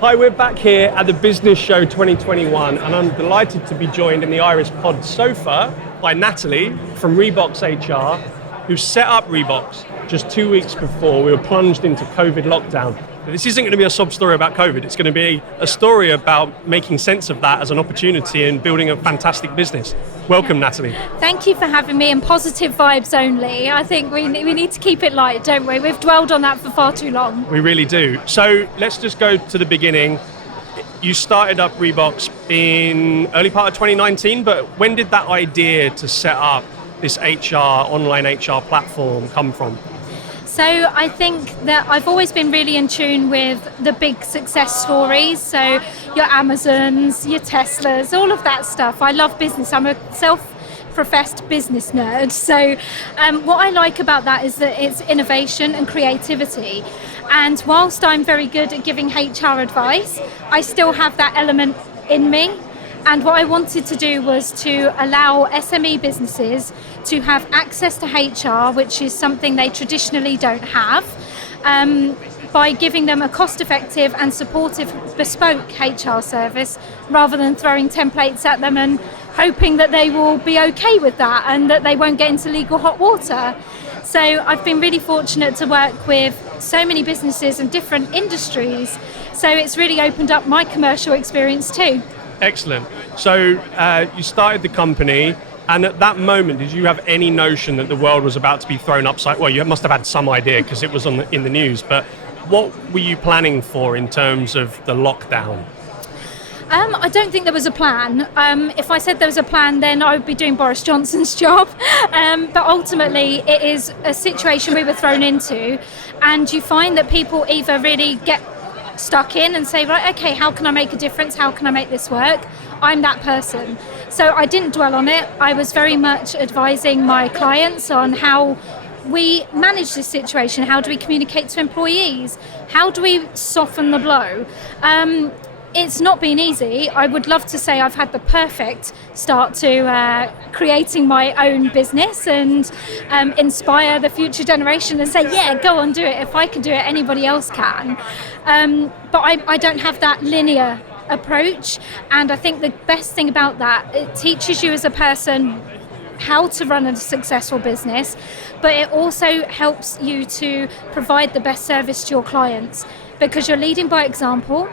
Hi, we're back here at the Business Show 2021, and I'm delighted to be joined in the Iris Pod sofa by Natalie from Rebox HR, who set up Rebox just 2 weeks before we were plunged into COVID lockdown. This isn't going to be a sob story about COVID, it's going to be a story about making sense of that as an opportunity and building a fantastic business. Welcome, Natalie. Thank you for having me, and positive vibes only. I think we need to keep it light, don't we? We've dwelled on that for far too long. We really do. So let's just go to the beginning. You started up Rebox in early part of 2019, but when did that idea to set up this online HR platform come from? So I think that I've always been really in tune with the big success stories. So your Amazons, your Teslas, all of that stuff. I love business. I'm a self-professed business nerd. So what I like about that is that it's innovation and creativity. And whilst I'm very good at giving HR advice, I still have that element in me. And what I wanted to do was to allow SME businesses to have access to HR, which is something they traditionally don't have, by giving them a cost-effective and supportive bespoke HR service, rather than throwing templates at them and hoping that they will be okay with that and that they won't get into legal hot water. So I've been really fortunate to work with so many businesses and different industries. So it's really opened up my commercial experience too. Excellent. So you started the company, and at that moment, did you have any notion that the world was about to be thrown upside? Well, you must have had some idea because it was in the news, but what were you planning for in terms of the lockdown? I don't think there was a plan. If I said there was a plan, then I would be doing Boris Johnson's job. But ultimately, it is a situation we were thrown into, and you find that people either really get stuck in and say, right, okay, how can I make a difference? How can I make this work? I'm that person. So I didn't dwell on it. I was very much advising my clients on how we manage this situation. How do we communicate to employees? How do we soften the blow? It's not been easy. I would love to say I've had the perfect start to creating my own business and inspire the future generation and say, yeah, go on, do it. If I can do it, anybody else can. But I don't have that linear approach. And I think the best thing about that, it teaches you as a person how to run a successful business, but it also helps you to provide the best service to your clients, because you're leading by example.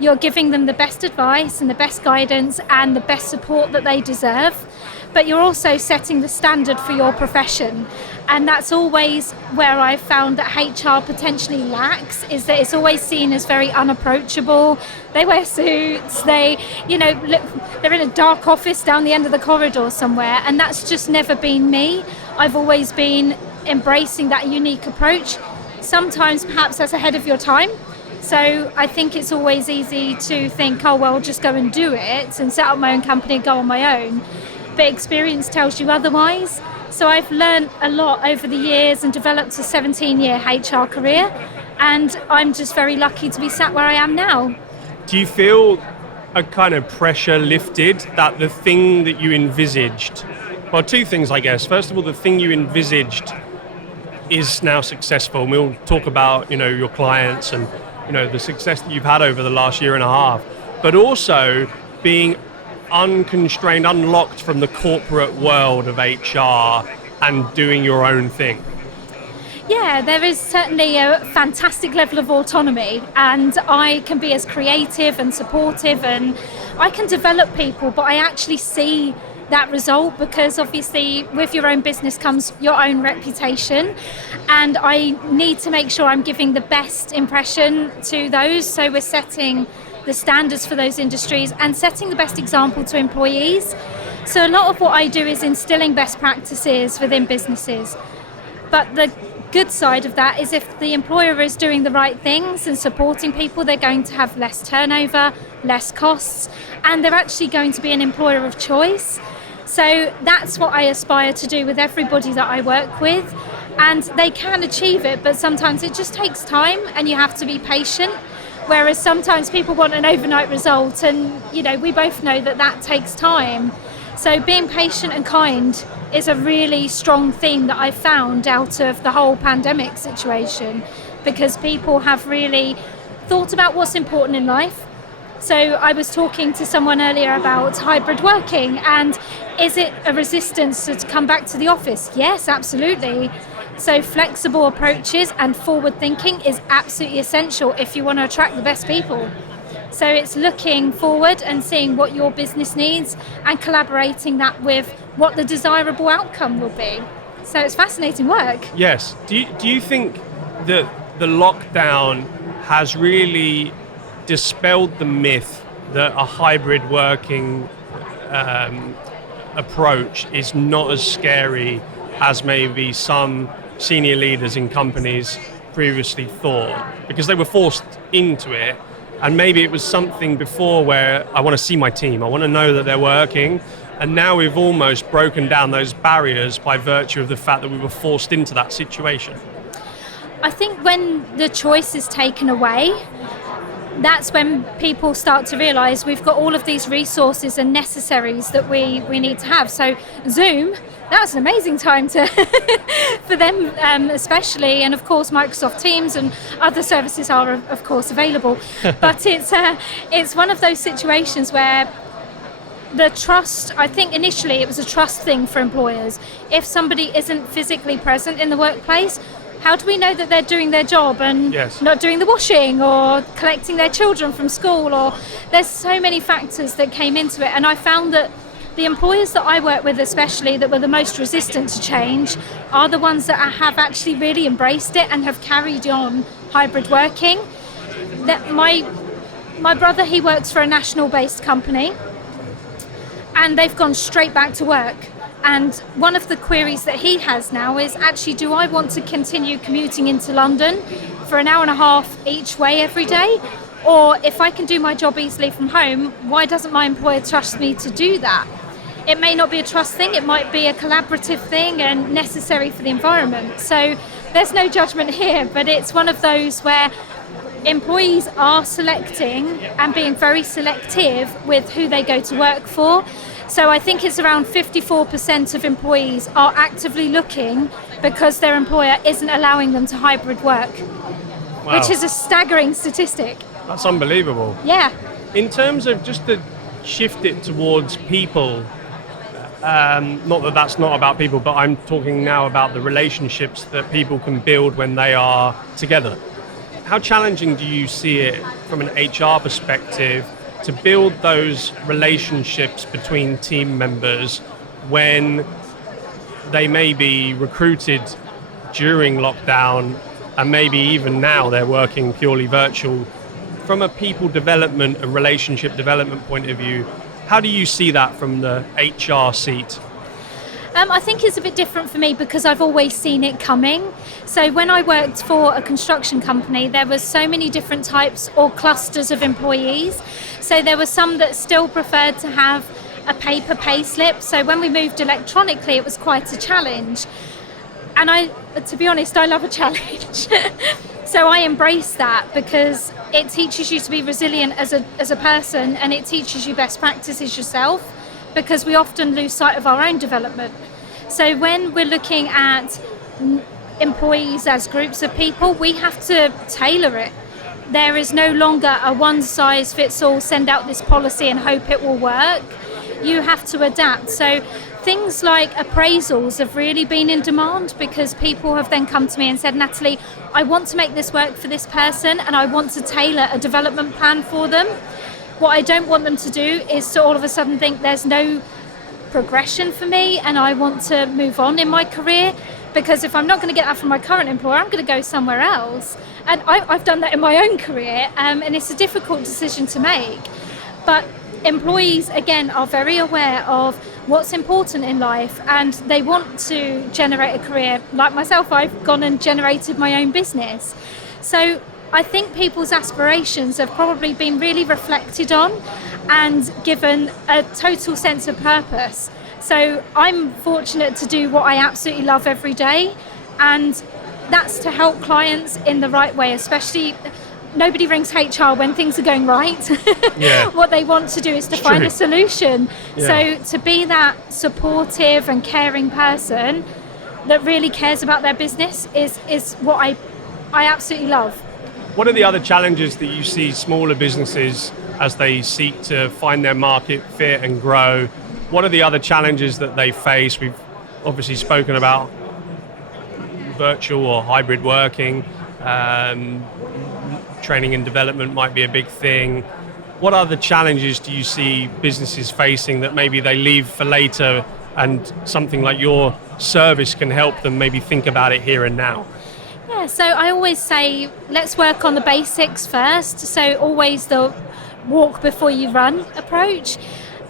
You're giving them the best advice and the best guidance and the best support that they deserve, but you're also setting the standard for your profession. And that's always where I've found that HR potentially lacks, is that it's always seen as very unapproachable. They wear suits, they're in a dark office down the end of the corridor somewhere, and that's just never been me. I've always been embracing that unique approach. Sometimes perhaps that's ahead of your time. So I think it's always easy to think, oh, well, just go and do it and set up my own company and go on my own. But experience tells you otherwise. So I've learned a lot over the years and developed a 17-year HR career. And I'm just very lucky to be sat where I am now. Do you feel a kind of pressure lifted that the thing that you envisaged, well, two things, I guess. First of all, the thing you envisaged is now successful. And we'll talk about, your clients and the success that you've had over the last year and a half, but also being unconstrained, unlocked from the corporate world of HR and doing your own thing. Yeah, there is certainly a fantastic level of autonomy, and I can be as creative and supportive, and I can develop people, but I actually see that result, because obviously with your own business comes your own reputation, and I need to make sure I'm giving the best impression to those. So we're setting the standards for those industries and setting the best example to employees. So a lot of what I do is instilling best practices within businesses. But the good side of that is if the employer is doing the right things and supporting people, they're going to have less turnover, less costs, and they're actually going to be an employer of choice. So that's what I aspire to do with everybody that I work with, and they can achieve it, but sometimes it just takes time and you have to be patient, whereas sometimes people want an overnight result, and we both know that takes time. So being patient and kind is a really strong theme that I've found out of the whole pandemic situation, because people have really thought about what's important in life. So I was talking to someone earlier about hybrid working, and is it a resistance to come back to the office? Yes, absolutely. So flexible approaches and forward thinking is absolutely essential if you want to attract the best people. So it's looking forward and seeing what your business needs and collaborating that with what the desirable outcome will be. So it's fascinating work. Yes. Do you think that the lockdown has really dispelled the myth that a hybrid working approach is not as scary as maybe some senior leaders in companies previously thought, because they were forced into it, and maybe it was something before where I want to see my team, I want to know that they're working, and now we've almost broken down those barriers by virtue of the fact that we were forced into that situation? I think when the choice is taken away, that's when people start to realise we've got all of these resources and necessaries that we need to have. So Zoom, that was an amazing time to for them especially, and of course Microsoft Teams and other services are of course available. But it's one of those situations where the trust, I think initially it was a trust thing for employers. If somebody isn't physically present in the workplace, how do we know that they're doing their job and not doing the washing or collecting their children from school? Or there's so many factors that came into it, and I found that the employers that I work with especially that were the most resistant to change are the ones that have actually really embraced it and have carried on hybrid working. That my brother, he works for a national based company, and they've gone straight back to work. And one of the queries that he has now is actually, do I want to continue commuting into London for an hour and a half each way every day? Or if I can do my job easily from home, why doesn't my employer trust me to do that? It may not be a trust thing, it might be a collaborative thing and necessary for the environment. So there's no judgment here, but it's one of those where employees are selecting and being very selective with who they go to work for. So I think it's around 54% of employees are actively looking because their employer isn't allowing them to hybrid work, which is a staggering statistic. That's unbelievable. Yeah. In terms of just to shift it towards people, not that that's not about people, but I'm talking now about the relationships that people can build when they are together. How challenging do you see it from an HR perspective to build those relationships between team members when they may be recruited during lockdown and maybe even now they're working purely virtual? From a people development and relationship development point of view, how do you see that from the HR seat? I think it's a bit different for me because I've always seen it coming. So when I worked for a construction company, there was so many different types or clusters of employees. So there were some that still preferred to have a paper pay slip. So when we moved electronically, it was quite a challenge. And to be honest, I love a challenge. So I embrace that because it teaches you to be resilient as a person, and it teaches you best practices yourself, because we often lose sight of our own development. So when we're looking at employees as groups of people, we have to tailor it. There is no longer a one-size-fits-all, send out this policy and hope it will work. You have to adapt. So things like appraisals have really been in demand because people have then come to me and said, Natalie, I want to make this work for this person and I want to tailor a development plan for them. What I don't want them to do is to all of a sudden think there's no progression for me and I want to move on in my career, because if I'm not going to get that from my current employer, I'm going to go somewhere else. And I've done that in my own career, and it's a difficult decision to make. But employees, again, are very aware of what's important in life and they want to generate a career. Like myself, I've gone and generated my own business. So I think people's aspirations have probably been really reflected on and given a total sense of purpose. So I'm fortunate to do what I absolutely love every day, and that's to help clients in the right way, especially nobody rings HR when things are going right. Yeah. What they want to do is to find a solution. Yeah. So to be that supportive and caring person that really cares about their business is what I absolutely love. What are the other challenges that you see smaller businesses as they seek to find their market fit and grow? What are the other challenges that they face? We've obviously spoken about virtual or hybrid working. Training and development might be a big thing. What other challenges do you see businesses facing that maybe they leave for later, and something like your service can help them maybe think about it here and now? Yeah, so I always say, let's work on the basics first. So always the walk before you run approach,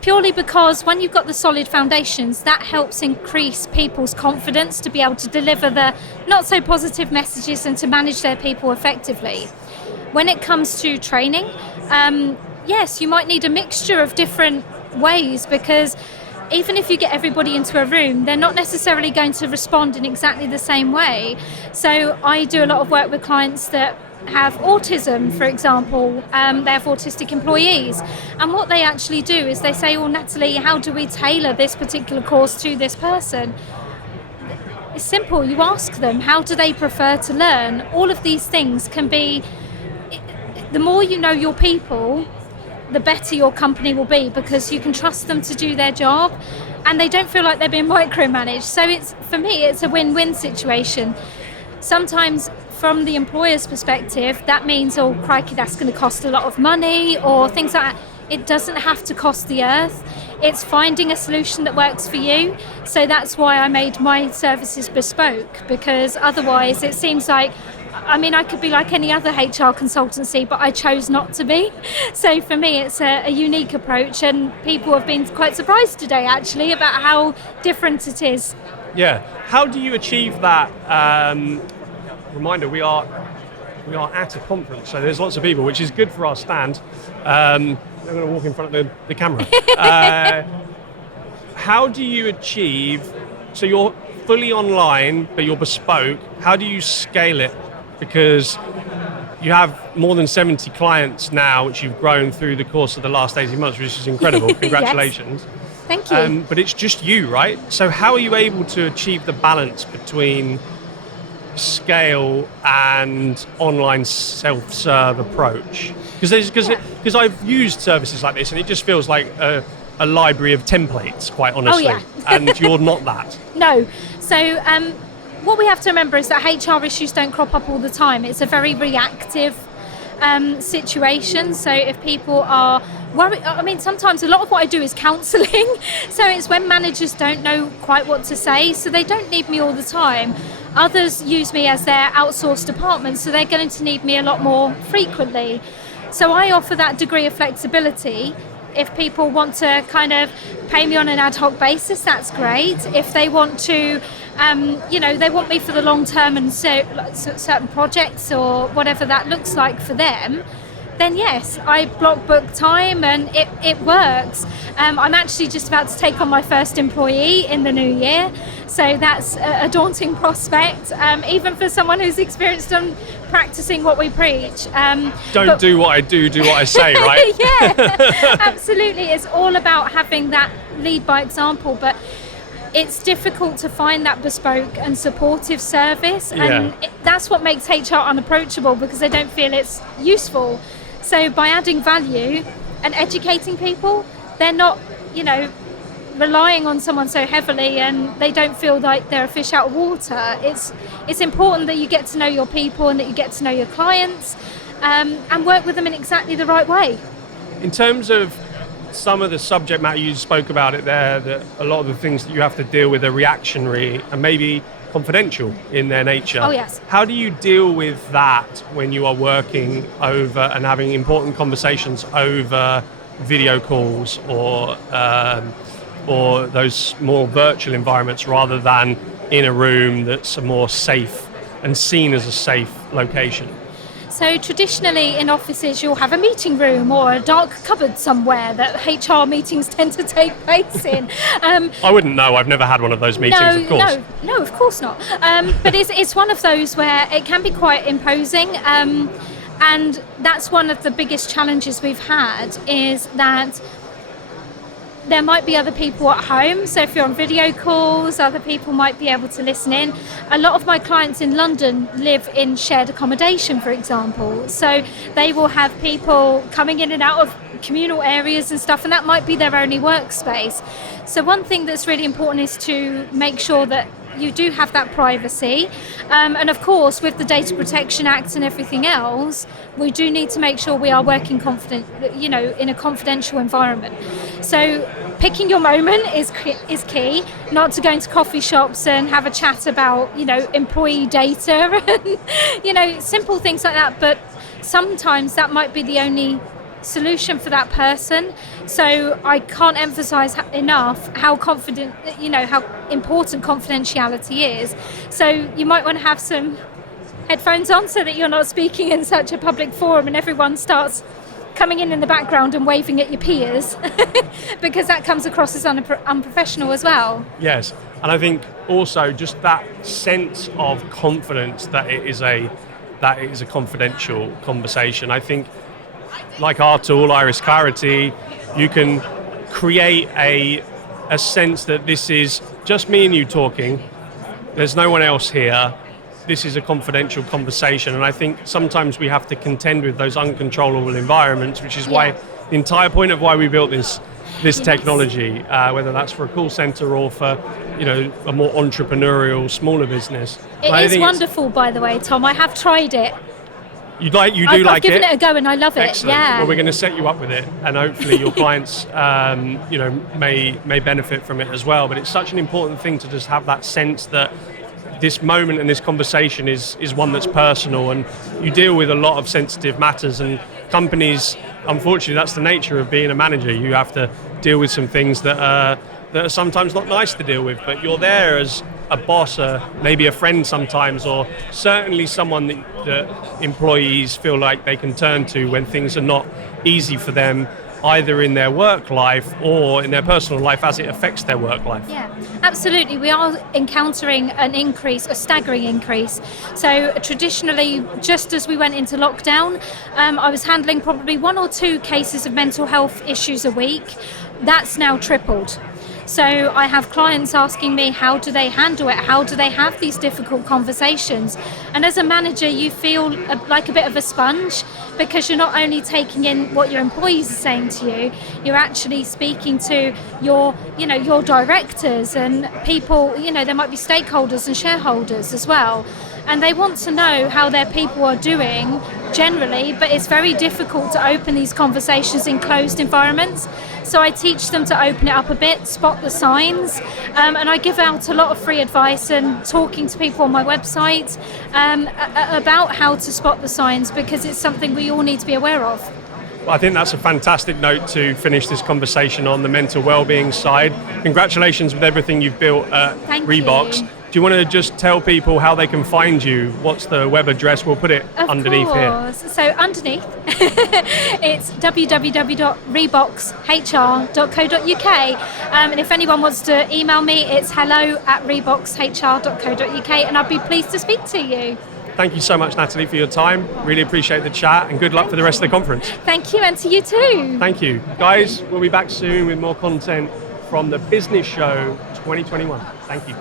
purely because when you've got the solid foundations, that helps increase people's confidence to be able to deliver the not so positive messages and to manage their people effectively. When it comes to training, yes, you might need a mixture of different ways, because even if you get everybody into a room, they're not necessarily going to respond in exactly the same way. So I do a lot of work with clients that have autism, for example. They have autistic employees, and what they actually do is they say, Natalie, how do we tailor this particular course to this person? It's simple. You ask them, how do they prefer to learn? All of these things can be, the more you know your people, the better your company will be, because you can trust them to do their job and they don't feel like they're being micromanaged. So for me, it's a win-win situation. Sometimes from the employer's perspective, that means, oh crikey, that's going to cost a lot of money or things like that. It doesn't have to cost the earth. It's finding a solution that works for you. So that's why I made my services bespoke, because otherwise it seems like, I could be like any other HR consultancy, but I chose not to be. So for me, it's a unique approach, and people have been quite surprised today, actually, about how different it is. Yeah. How do you achieve that? Reminder, we are at a conference, so there's lots of people, which is good for our stand. I'm going to walk in front of the camera. How do you achieve, so you're fully online, but you're bespoke, how do you scale it? Because you have more than 70 clients now, which you've grown through the course of the last 18 months, which is incredible. Congratulations. Yes. Thank you. But it's just you, right? So how are you able to achieve the balance between scale and online self-serve approach? Because I've used services like this, and it just feels like a library of templates, quite honestly. Oh, yeah. And you're not that. No. So what we have to remember is that HR issues don't crop up all the time. It's a very reactive situation. So if people are worried, sometimes a lot of what I do is counselling. So it's when managers don't know quite what to say, so they don't need me all the time. Others use me as their outsourced department, so they're going to need me a lot more frequently. So I offer that degree of flexibility. If people want to kind of pay me on an ad hoc basis, that's great. If they want to, they want me for the long term and certain projects or whatever that looks like for them, then yes, I block book time and it works. I'm actually just about to take on my first employee in the new year, so that's a daunting prospect, even for someone who's experienced on practicing what we preach. Don't do what I do what I say, right? Yeah, absolutely. It's all about having that lead by example, but it's difficult to find that bespoke and supportive service, and that's what makes HR unapproachable, because they don't feel it's useful. So by adding value and educating people, they're not, relying on someone so heavily, and they don't feel like they're a fish out of water. It's important that you get to know your people and that you get to know your clients, and work with them in exactly the right way. In terms of some of the subject matter you spoke about it there, that a lot of the things that you have to deal with are reactionary and maybe confidential in their nature. Oh, yes. How do you deal with that when you are working over and having important conversations over video calls or those more virtual environments, rather than in a room that's a more safe and seen as a safe location? So traditionally in offices you'll have a meeting room or a dark cupboard somewhere that HR meetings tend to take place in. I wouldn't know, I've never had one of those meetings, of course. No, of course not. But it's one of those where it can be quite imposing, and that's one of the biggest challenges we've had, is that there might be other people at home, so if you're on video calls, other people might be able to listen in. A lot of my clients in London live in shared accommodation, for example, so they will have people coming in and out of communal areas and stuff, and that might be their only workspace. So one thing that's really important is to make sure that you do have that privacy, and of course with the Data Protection Act and everything else, we do need to make sure we are working in a confidential environment. So picking your moment is key, not to go into coffee shops and have a chat about employee data and simple things like that, but sometimes that might be the only solution for that person. So I can't emphasize enough how how important confidentiality is. So you might want to have some headphones on so that you're not speaking in such a public forum and everyone starts coming in the background and waving at your peers because that comes across as unprofessional as well. Yes, and I think also just that sense of confidence that it is a confidential conversation. I think like our tool, Iris Clarity, you can create a sense that this is just me and you talking. There's no one else here. This is a confidential conversation. And I think sometimes we have to contend with those uncontrollable environments, which is why the entire point of why we built this technology, whether that's for a call center or for a more entrepreneurial, smaller business. It is wonderful, by the way, Tom. I have tried it. I've given it a go and I love it. Excellent. Yeah. Well, we're going to set you up with it, and hopefully your clients, may benefit from it as well. But it's such an important thing to just have that sense that this moment and this conversation is one that's personal, and you deal with a lot of sensitive matters. And companies, unfortunately, that's the nature of being a manager. You have to deal with some things that are sometimes not nice to deal with. But you're there as a boss, maybe a friend sometimes, or certainly someone that employees feel like they can turn to when things are not easy for them, either in their work life or in their personal life as it affects their work life. Yeah, absolutely. We are encountering a staggering increase. So traditionally, just as we went into lockdown, I was handling probably 1 or 2 cases of mental health issues a week. That's now tripled. So I have clients asking me, how do they handle it? How do they have these difficult conversations? And as a manager, you feel like a bit of a sponge, because you're not only taking in what your employees are saying to you, you're actually speaking to your directors and people, there might be stakeholders and shareholders as well. And they want to know how their people are doing generally, but it's very difficult to open these conversations in closed environments. So I teach them to open it up a bit, spot the signs, and I give out a lot of free advice and talking to people on my website about how to spot the signs, because it's something we all need to be aware of. Well, I think that's a fantastic note to finish this conversation on the mental well-being side. Congratulations with everything you've built at Rebox. You. Do you want to just tell people how they can find you? What's the web address? We'll put it underneath here. So underneath, it's www.reboxhr.co.uk. And if anyone wants to email me, it's hello@reboxhr.co.uk, and I'd be pleased to speak to you. Thank you so much, Natalie, for your time. Really appreciate the chat, and good luck for the rest of the conference. Thank you, and to you too. Thank you. Guys, we'll be back soon with more content from the Business Show 2021. Thank you.